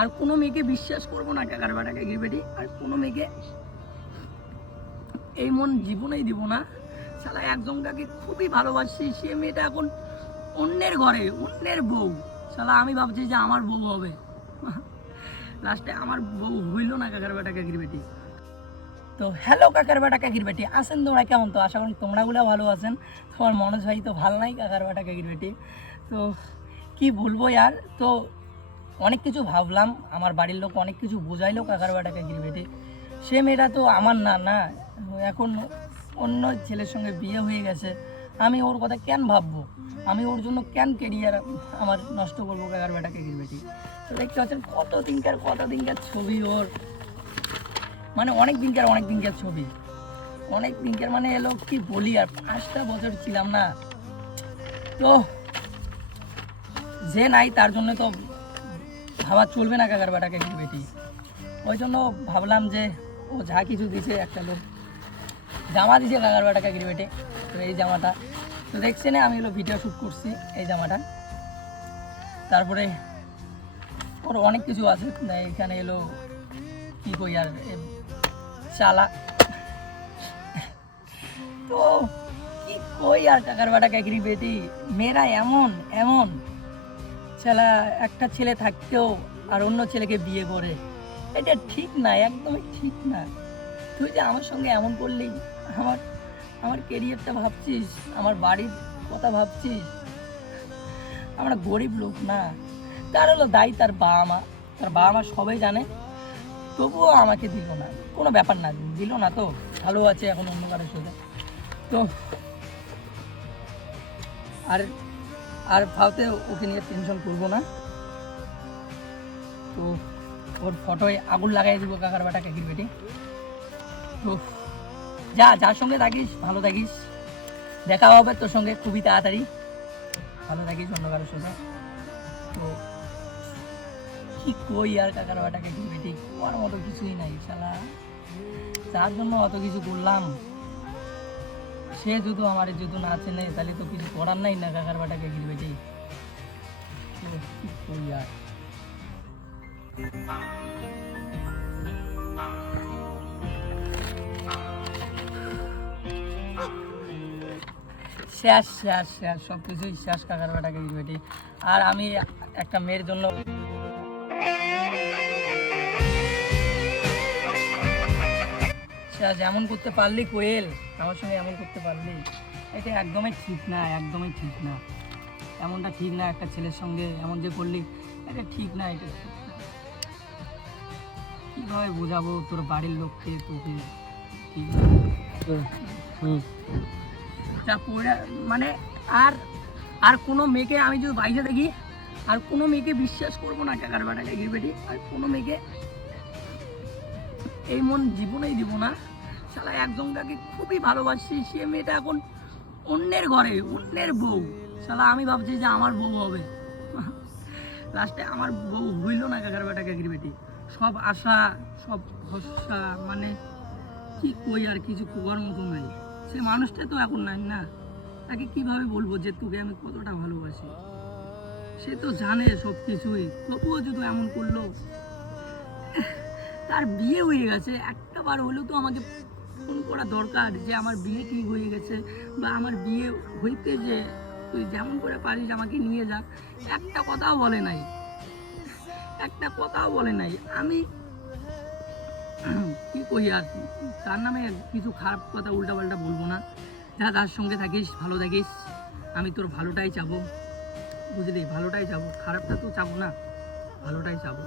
আর কোনো মেয়েকে বিশ্বাস করবো না কাকার বেটা কাকির বেটি, আর কোনো মেয়েকে এই মন জীবনেই দিব না। শালা একজনটাকে খুবই ভালোবাসি, সে মেয়েটা এখন অন্যের ঘরে, অন্যের বউ। শালা আমি ভাবছি যে আমার বউ হবে, লাস্টে আমার বউ হইল না কাকার বেটা কাকির বেটি। তো হ্যালো কাকার বেটা কাকির বেটি, আছেন তোমরা কেমন? তো আশা করি তোমরাগুলো ভালো আছেন। তোমার মনোজ ভাই তো ভালো নাই কাকার বেটা কাকির বেটি। তো কি বলবো ইয়ার, তো অনেক কিছু ভাবলাম, আমার বাড়ির লোক অনেক কিছু বোঝাইলো কাকার বেটা কাকির বেটি। সে মেয়েটা তো আমার না, না এখন অন্য ছেলের সঙ্গে বিয়ে হয়ে গেছে। আমি ওর কথা কেন ভাববো? আমি ওর জন্য কেন কেরিয়ার আমার নষ্ট করবো কাকার বেটা কাকির বেটি? তো দেখতে পাচ্ছেন কত দিনকার ছবি ওর, মানে অনেক দিনকার ছবি, অনেক দিনকার, মানে এলো কি বলি আর, 5টা বছর ছিলাম না। তো যে নাই তার জন্য তো ভাবা চলবে না কাকার বেটা কাকির বেটি। ওই জন্য ভাবলাম যে ও যা কিছু দিছে, একটা লোক জামা দিছে কাকার বেটা কাকির বেটি। তো এই জামাটা তো দেখছি না, আমি হলো ভিডিও শ্যুট করছি এই জামাটা। তারপরে ওর অনেক কিছু আছে, এখানে এলো কি কই আর চালা, তো কি কই আর কাকার বেটা কাকির বেটি। মেয়েরা এমন ছেলা, একটা ছেলে থাকতেও আর অন্য ছেলেকে বিয়ে করে, এটা ঠিক না, একদমই ঠিক না। তুই যে আমার সঙ্গে এমন করলি, আমার কেরিয়ারটা ভাবছিস, আমার বাড়ির কথা ভাবছিস। আমরা গরিব লোক না, তার হলো দায়ী তার বাবা মা সবাই জানে, তবুও আমাকে দিল না। কোনো ব্যাপার না, দিল না তো ভালো আছে এখন অন্য কারোর সাথে। তো আর ফালতে ওকে নিয়ে টেনশন করবো না। তো ওর ফটোয় আগুন লাগাই দিব কাকার বেটা কাকির বেটি। তো যার সঙ্গে থাকিস ভালো থাকিস, দেখা হবে তোর সঙ্গে খুবই তাড়াতাড়ি, ভালো থাকিস অন্য কারোর সঙ্গে। তো কি কই আর কাকার বেটা কাকির বেটি, কোয়ার মতো কিছুই নাই। শালা যার জন্য অত কিছু করলাম, সে যদি আমার যদি না চেনে তাহলে তো কিছু করার নাই না কাকার বেটা কাকির বেটি। তো কি কই আর, শেষ সব কিছুই শেষ কাকার বেটা কাকির বেটি। আর আমি একটা মেয়ের জন্য শেষ, এমন করতে পারলি কোয়েল, আমার সঙ্গে এমন করতে পারলি, এটা একদমই ঠিক না, একদমই ঠিক না, এমনটা ঠিক না। একটা ছেলের সঙ্গে এমন যে করলি, এটা ঠিক না। এটা কীভাবে বোঝাবো তোর বাড়ির লোককে, তোকে ঠিক যা পড়ে, মানে আর কোনো মেয়েকে আমি যদি বাইরে দেখি, আর কোনো মেয়েকে বিশ্বাস করবো না কাকার বেটা কাকির বেটি, আর কোনো মেয়েকে এই মন জীবনেই দিব না। শালা একজনটাকে খুবই ভালোবাসি, সে মেয়েটা এখন অন্যের ঘরে, অন্যের বউ। শালা আমি ভাবছি যে আমার বউ হবে, লাস্টে আমার বউ হইল না কাকার বেটা কাকির বেটি। সব আশা, সব ভরসা, মানে কি কই আর, কিছু কোয়ার মতো নাই। সে মানুষটা তো এখন নাই না, তাকে কিভাবে বলবো যে তোকে আমি কতটা ভালোবাসি? সে তো জানে সব কিছুই, তবুও যদি এমন করলো। তার বিয়ে হয়ে গেছে, একটা বার হলেও তো আমাকে ফোন করা দরকার যে আমার বিয়ে ঠিক হয়ে গেছে, বা আমার বিয়ে হইতে যে তুই যেমন করে পারিস আমাকে নিয়ে যা। একটা কথাও বলে নাই, একটা কথাও বলে নাই। আমি কি করি আর, তার নামে কিছু খারাপ কথা উল্টাপাল্টা বলবো না। তার সঙ্গে থাকিস ভালো থাকিস, আমি তোর ভালোটাই চাবো, বুঝলি, ভালোটাই চাবো, খারাপটা তো চাবো না, ভালোটাই চাবো।